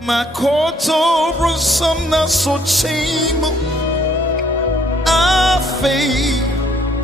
Makoto brosam na so chimo afe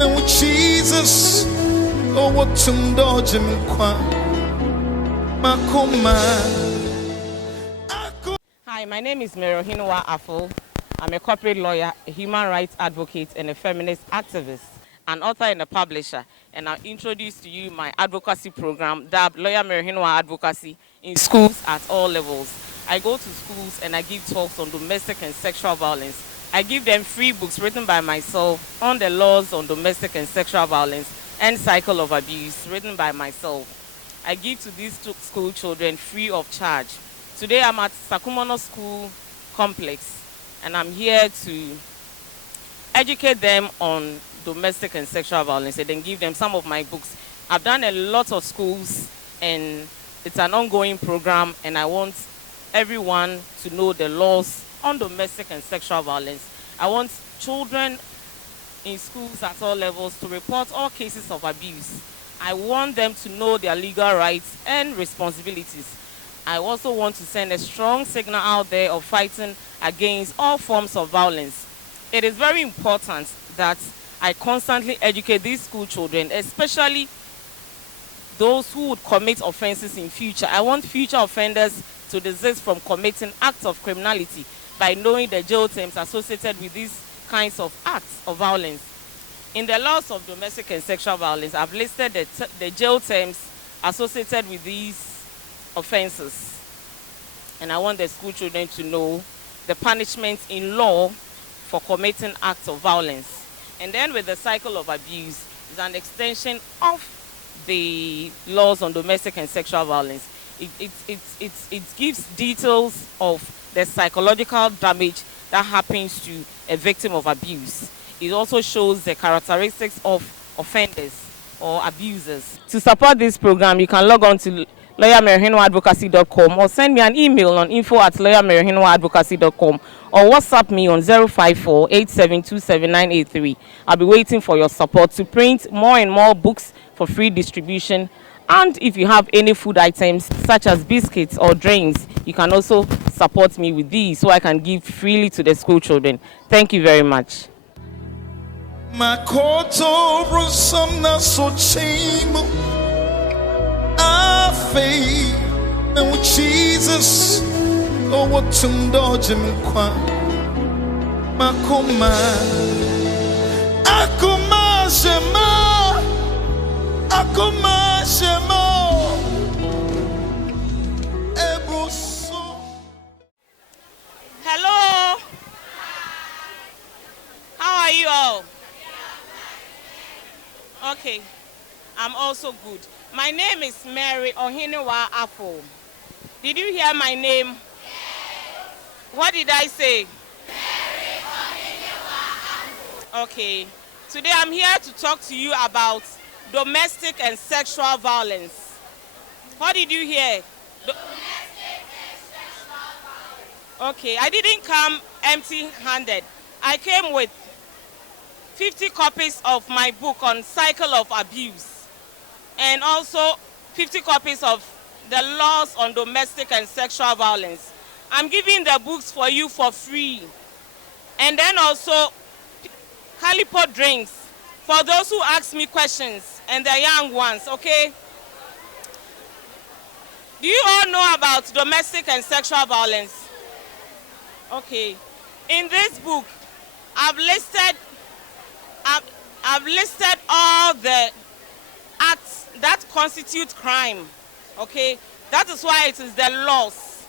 and Jesus oh what tum dodge me kwa makoma. Hi, my name is Ohenewaa Advocacy. I'm a corporate lawyer, a human rights advocate, and a feminist activist, an author and a publisher. And I'll introduce to you my advocacy program, dubbed Lawyer Ohenewaa Advocacy, in schools at all levels. I go to schools and I give talks on domestic and sexual violence. I give them free books written by myself on the laws on domestic and sexual violence and cycle of abuse, written by myself. I give to these school children free of charge. Today I'm at Sakumono School Complex, and I'm here to educate them on domestic and sexual violence and then give them some of my books. I've done a lot of schools, and it's an ongoing program, and I want everyone to know the laws on domestic and sexual violence. I want children in schools at all levels to report all cases of abuse. I want them to know their legal rights and responsibilities. I also want to send a strong signal out there of fighting against all forms of violence. It is very important that I constantly educate these school children, especially those who would commit offenses in future. I want future offenders to desist from committing acts of criminality by knowing the jail terms associated with these kinds of acts of violence. In the laws of domestic and sexual violence, I've listed the jail terms associated with these offenses, and I want the school children to know the punishments in law for committing acts of violence. And then with the cycle of abuse is an extension of the laws on domestic and sexual violence. It gives details of the psychological damage that happens to a victim of abuse. It also shows the characteristics of offenders or abusers. To support this program, you can log on to lawyermerohenewaadvocacy.com or send me an email on info@lawyermerohenewaadvocacy.com or WhatsApp me on 054-8727983. I'll be waiting for your support to print more and more books for free distribution. And if you have any food items such as biscuits or drinks, you can also support me with these so I can give freely to the school children. Thank you very much. Makoto brosam na so chimo afe and Jesus oh what tum dodge me kwa makoma akoma shema ebuso. Hello. How are you all? Okay, I'm also good. My name is Ohenewaa Advocacy. Did you hear my name? Yes. What did I say? Ohenewaa Advocacy. Okay. Today I'm here to talk to you about domestic and sexual violence. What did you hear? Domestic and sexual violence. Okay, I didn't come empty-handed. I came with 50 copies of my book on cycle of abuse, and also 50 copies of the laws on domestic and sexual violence. I'm giving the books for you for free. And then also Calipo drinks for those who ask me questions and the young ones, okay? Do you all know about domestic and sexual violence? Okay. In this book, I've listed all the acts that constitute crime, okay? That is why it is the laws.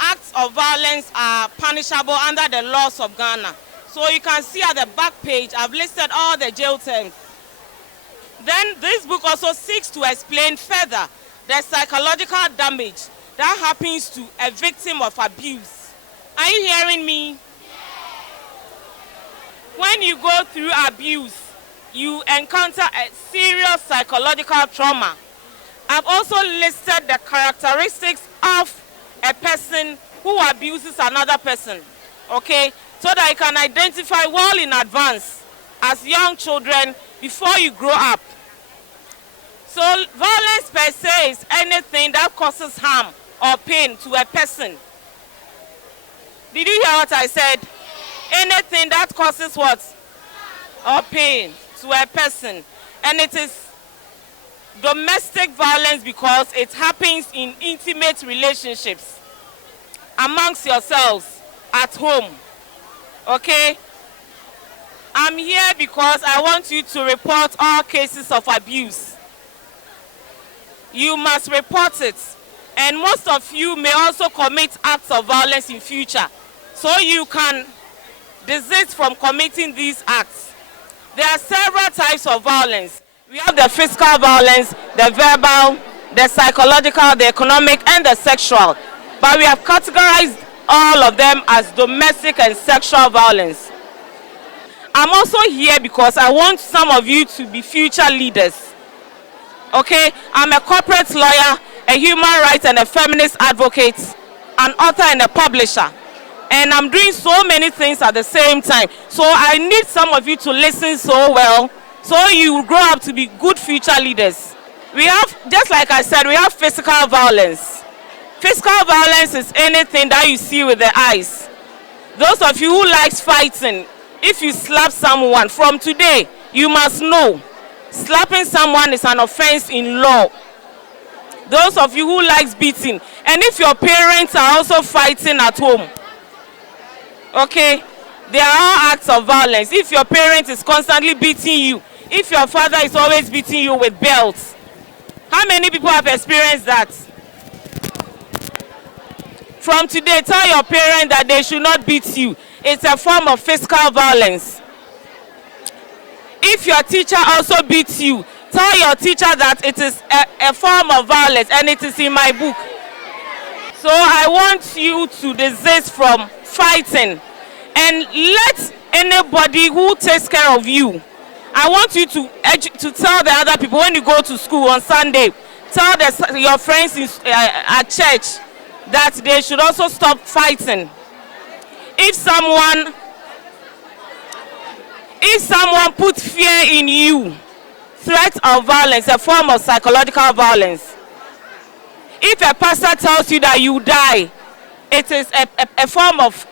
Acts of violence are punishable under the laws of Ghana. So you can see at the back page, I've listed all the jail terms. Then this book also seeks to explain further the psychological damage that happens to a victim of abuse. Are you hearing me? When you go through abuse, you encounter a serious psychological trauma. I've also listed the characteristics of a person who abuses another person, okay? So that you can identify well in advance as young children before you grow up. So violence per se is anything that causes harm or pain to a person. Did you hear what I said? Anything that causes what? Or pain to a person. And it is domestic violence because it happens in intimate relationships amongst yourselves at home. Okay? I'm here because I want you to report all cases of abuse. You must report it. And most of you may also commit acts of violence in future. So you can desist from committing these acts. There are several types of violence. We have the physical violence, the verbal, the psychological, the economic, and the sexual. But we have categorized all of them as domestic and sexual violence. I'm also here because I want some of you to be future leaders. Okay? I'm a corporate lawyer, a human rights and a feminist advocate, an author and a publisher. And I'm doing so many things at the same time. So I need some of you to listen so well so you grow up to be good future leaders. We have, just like I said, we have physical violence. Physical violence is anything that you see with the eyes. Those of you who likes fighting, if you slap someone, from today, you must know slapping someone is an offense in law. Those of you who likes beating, and if your parents are also fighting at home, okay, they are all acts of violence. If your parent is constantly beating you, if your father is always beating you with belts, how many people have experienced that? From today, tell your parent that they should not beat you. It's a form of physical violence. If your teacher also beats you, tell your teacher that it is a form of violence and it is in my book. So I want you to desist from fighting and let anybody who takes care of you, I want you to tell the other people when you go to school on Sunday, tell your friends at church that they should also stop fighting. If someone puts fear in you, threat of violence, a form of psychological violence. If a pastor tells you that you die, it is a form of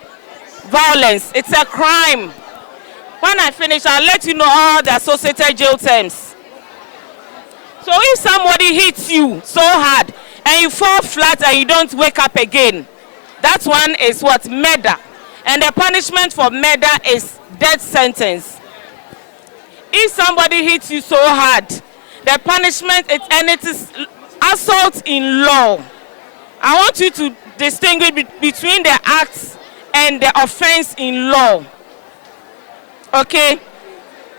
violence. It's a crime. When I finish, I'll let you know all the associated jail terms. So if somebody hits you so hard and you fall flat and you don't wake up again, that one is what? Murder. And the punishment for murder is death sentence. If somebody hits you so hard, the punishment it is assault in law. I want you to distinguish between the acts and the offense in law. Okay?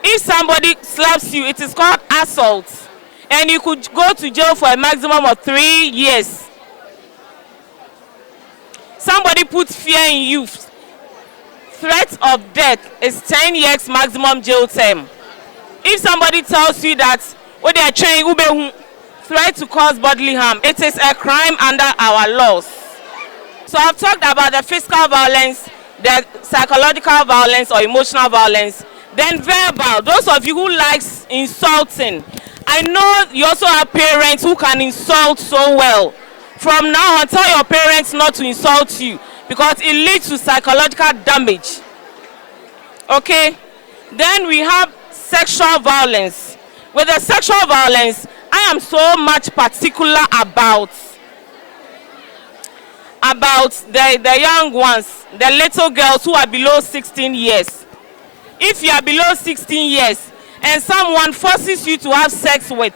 If somebody slaps you, it is called assault. And you could go to jail for a maximum of 3 years. Somebody puts fear in you, threat of death is 10 years maximum jail term. If somebody tells you that what they are trying threat to cause bodily harm, it is a crime under our laws. So I've talked about the physical violence, the psychological violence or emotional violence, then verbal. Those of you who likes insulting, I know you also have parents who can insult so well. From now on, tell your parents not to insult you because it leads to psychological damage. Okay? Then we have sexual violence. With the sexual violence, I am so much particular about the young ones, the little girls who are below 16 years. If you are below 16 years and someone forces you to have sex with,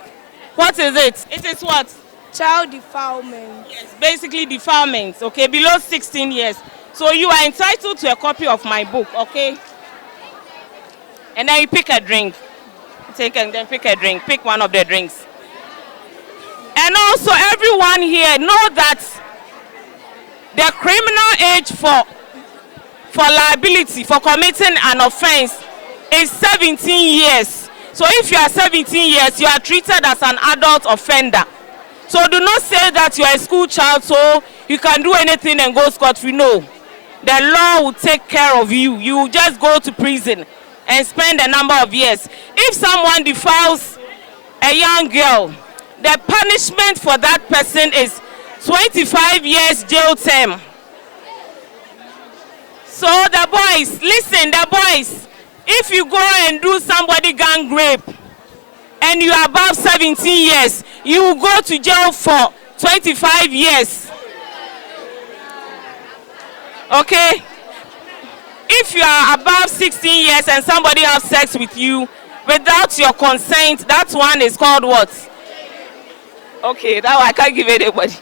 what is it? It is what? Child defilement. Yes, basically defilement, okay, below 16 years. So you are entitled to a copy of my book, okay? And then you pick a drink. Take and then pick a drink. Pick one of the drinks. And also everyone here know that the criminal age for liability, for committing an offense is 17 years. So if you are 17 years, you are treated as an adult offender. So do not say that you are a school child so you can do anything and go scot-free. No. The law will take care of you. You will just go to prison and spend a number of years. If someone defiles a young girl, the punishment for that person is 25 years jail term. So the boys, listen, the boys, if you go and do somebody gang rape and you are above 17 years, you will go to jail for 25 years. Okay? If you are above 16 years and somebody has sex with you without your consent, that one is called what? Okay, that one I can't give anybody.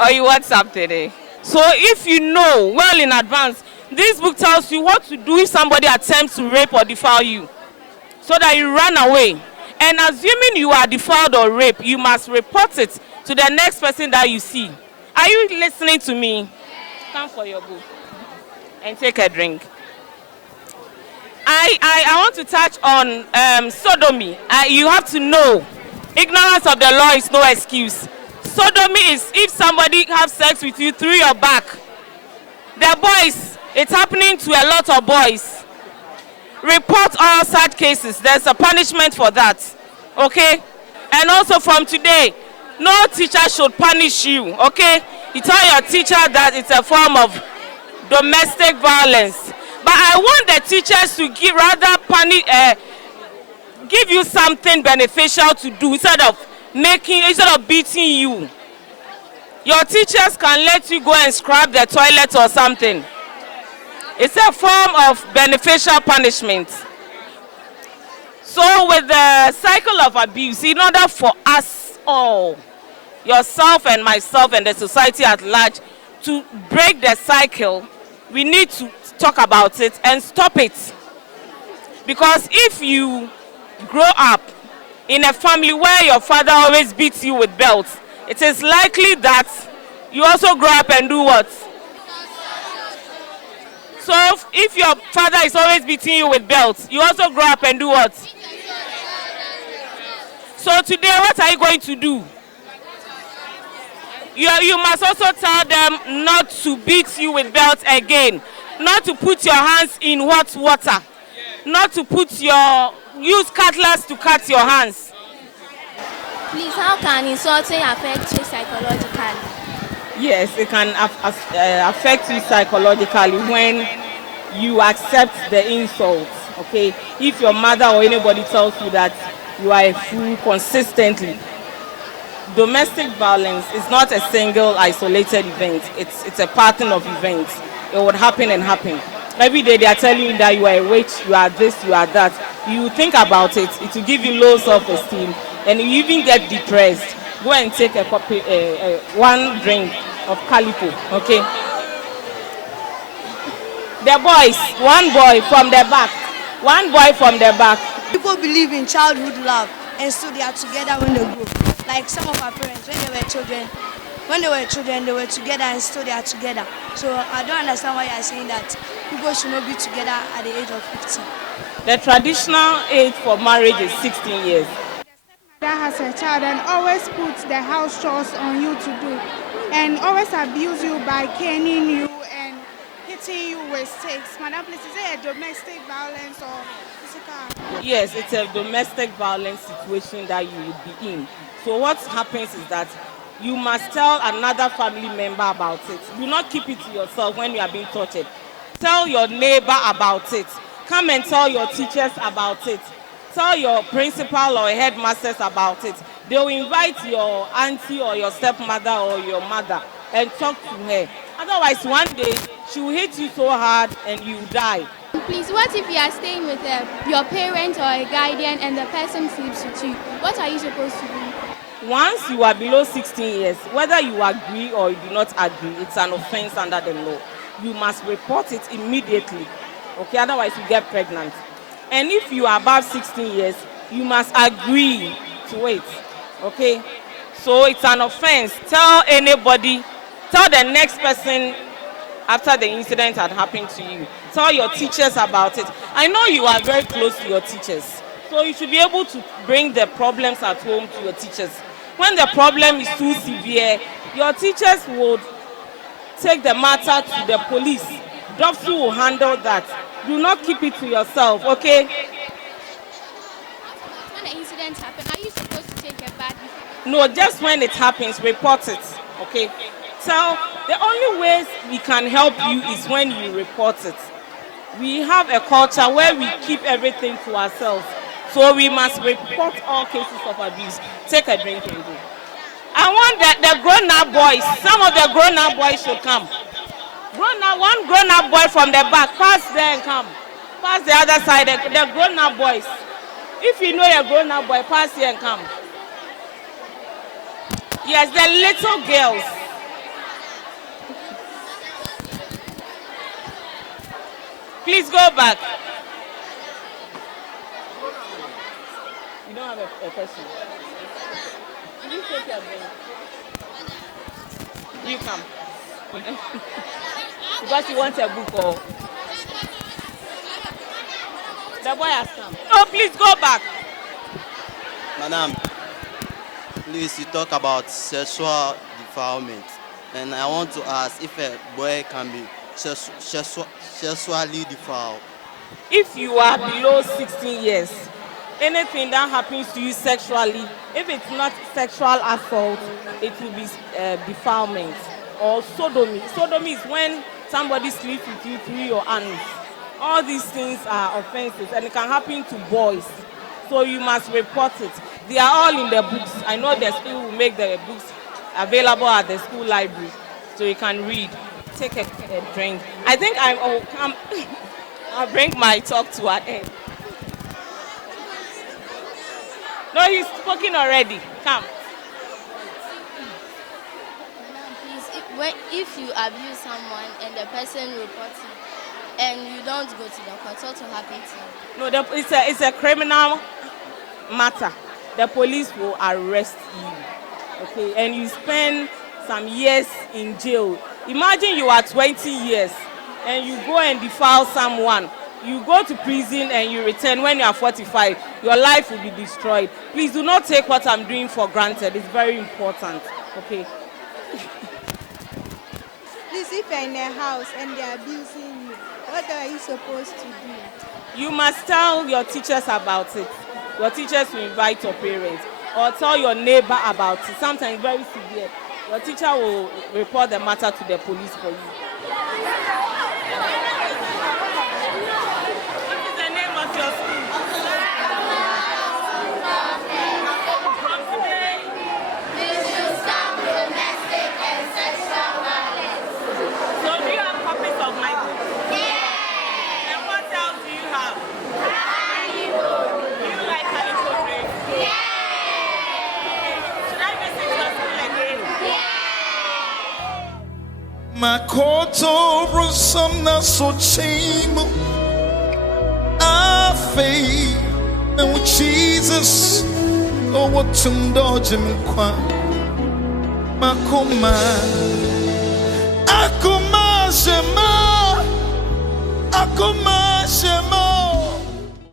Or you want something, eh? So if you know well in advance, this book tells you what to do if somebody attempts to rape or defile you, so that you run away. And assuming you are defiled or raped, you must report it to the next person that you see. Are you listening to me? Come for your book and take a drink. I want to touch on sodomy. You have to know, ignorance of the law is no excuse. Sodomy is if somebody has sex with you through your back. The boys, it's happening to a lot of boys. Report all such cases. There's a punishment for that. Okay? And also from today, no teacher should punish you. Okay? You tell your teacher that it's a form of domestic violence. But I want the teachers to give you something beneficial to do instead of beating you. Your teachers can let you go and scrub the toilet or something. It's a form of beneficial punishment. So with the cycle of abuse, in order for us all, yourself and myself and the society at large, to break the cycle, we need to talk about it and stop it. Because if you grow up in a family where your father always beats you with belts, it is likely that you also grow up and do what? So if your father is always beating you with belts, you also grow up and do what? So today, what are you going to do? You must also tell them not to beat you with belts again, not to put your hands in hot water, not to use cutlass to cut your hands. Please, how can insulting affect you psychologically? Yes, it can affect you psychologically when you accept the insult, okay? If your mother or anybody tells you that you are a fool consistently, domestic violence is not a single isolated event. It's a pattern of events. It would happen and happen. Every day they are telling you that you are a witch, you are this, you are that. You think about it, it will give you low self-esteem, and you even get depressed. Go and take one drink of Calipo, okay? The boys, one boy from the back. People believe in childhood love, and so they are together when they grow. Like some of our parents, when they were children, they were together and still they are together. So I don't understand why you are saying that people should not be together at the age of 15. The traditional age for marriage is 16 years. That has a child and always puts the house chores on you to do, and always abuse you by caning you and hitting you with sticks. Madam, please, is it a domestic violence or physical? Yes, it's a domestic violence situation that you would be in. So what happens is that you must tell another family member about it. Do not keep it to yourself when you are being tortured. Tell your neighbor about it. Come and tell your teachers about it. Tell your principal or headmasters about it. They will invite your auntie or your stepmother or your mother and talk to her. Otherwise, one day, she will hit you so hard and you die. Please, what if you are staying with your parent or a guardian and the person sleeps with you? What are you supposed to do? Once you are below 16 years, whether you agree or you do not agree, it's an offense under the law. You must report it immediately. Okay, otherwise you get pregnant. And if you are above 16 years, you must agree to it. Okay? So it's an offense. Tell anybody, tell the next person after the incident had happened to you. Tell your teachers about it. I know you are very close to your teachers, so you should be able to bring the problems at home to your teachers. When the problem is too severe, your teachers would take the matter to the police. DOPSU will handle that. Do not keep it to yourself, okay? When the incident happens, are you supposed to take a bath before? No, just when it happens, report it. Okay. So the only ways we can help you is when you report it. We have a culture where we keep everything to ourselves. So we must report all cases of abuse. Take a drink and go. I want that the grown-up boys, some of the grown-up boys should come. One grown-up boy from the back, pass there and come. Pass the other side, the grown-up boys. If you know a grown-up boy, pass here and come. Yes, the little girls. Please go back. You don't have a question. You take your drink. You come. Because you want a book or... The boy has come. Oh, please go back. Madam, please, you talk about sexual defilement. And I want to ask if a boy can be sexually defiled. If you are below 16 years, anything that happens to you sexually, if it's not sexual assault, it will be defilement or sodomy. Sodomy is when somebody sleeps with you through your hands. All these things are offenses and it can happen to boys. So you must report it. They are all in the books. I know the school will make the books available at the school library so you can read. Take a drink. I think I'll bring my talk to an end. No, he's spoken already. Come. Please, if you abuse someone and the person reports it and you don't go to the court, what will happen to you? No, it's a criminal matter. The police will arrest you. Okay, and you spend some years in jail. Imagine you are 20 years and you go and defile someone. You go to prison and you return when you are 45. Your life will be destroyed. Please do not take what I'm doing for granted. It's very important. Okay. Please, if you're in a house and they're abusing you, what are you supposed to do? You must tell your teachers about it. Your teachers will invite your parents or tell your neighbor about it. Sometimes very severe. Your teacher will report the matter to the police for you. What is the name of your school? From today, we should stop domestic and sexual violence. So do you have copies of my book? Yeah. And what else do you have? Calico. Do you like Calico drink? Yeah. Should I visit your school again? Makoto Rosamna so chimo Afe and with Jesus oh what to dodge him kwa Makoma Akoma Shema